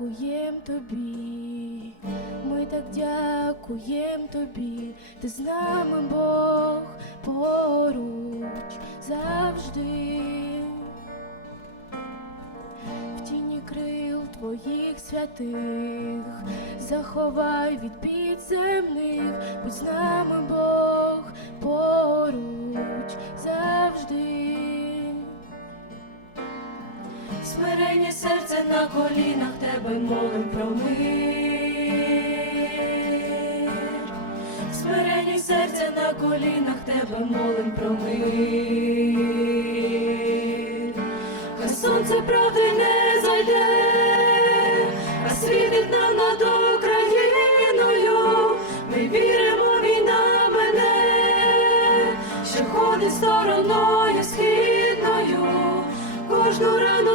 дякуєм тобі, ми так дякуєм тобі, ти з нами Бог поруч завжди. В тіні крил твоїх святих, заховай від підземних, будь з нами Бог поруч на колінах тебе молим про мир. Смирення серця на колінах тебе молим про мир. Хай сонце правди не зайде, а світить нам над Україною. Ми віримо, війна мене, що ходить стороною східною, кожну рану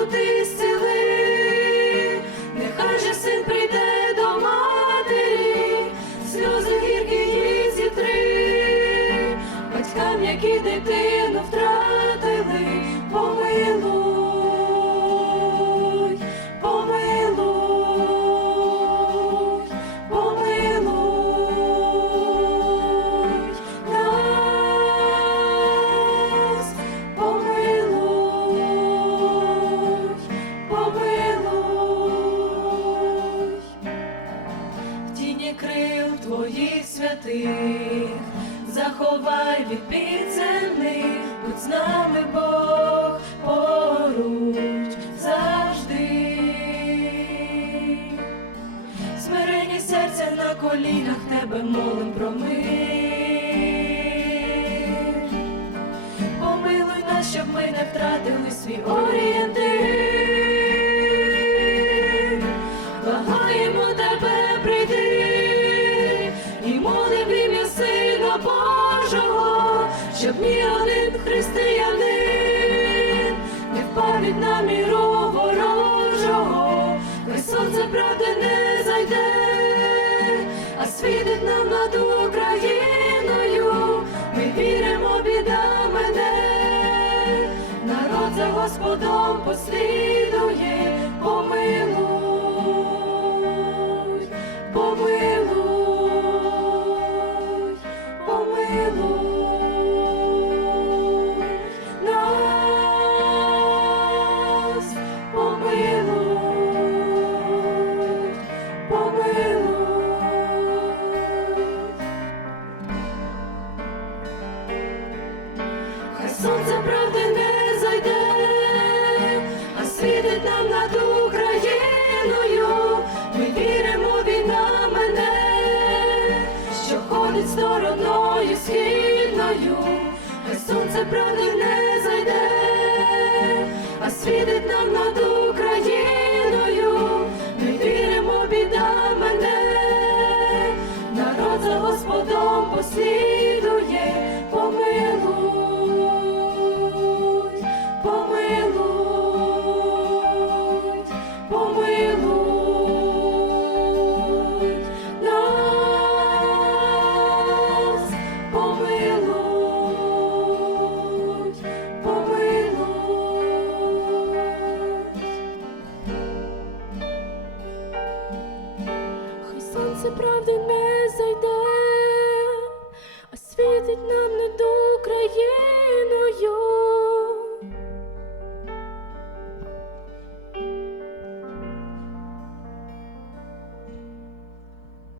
батькам, твоїх святих, заховай від підземних, будь з нами Бог поруч завжди. Смирені серця на колінах тебе молим про мир. Помилуй нас, щоб ми не втратили свій орієнтир. Щоб ні один християнин не впав від наміру ворожого, хай сонце правди не зайде, а світить нам над Україною. Ми віримо, біда мене, народ за Господом послідує, правди не зайде, а світить нам над Україною. Ми віримо, війна мене, що ходить стороною східною. Хай сонце правди не зайде, а світить нам над Україною. Ми віримо, біда мене, народ за Господом послідує, сонце правди не зайде, освітить нам над Україною.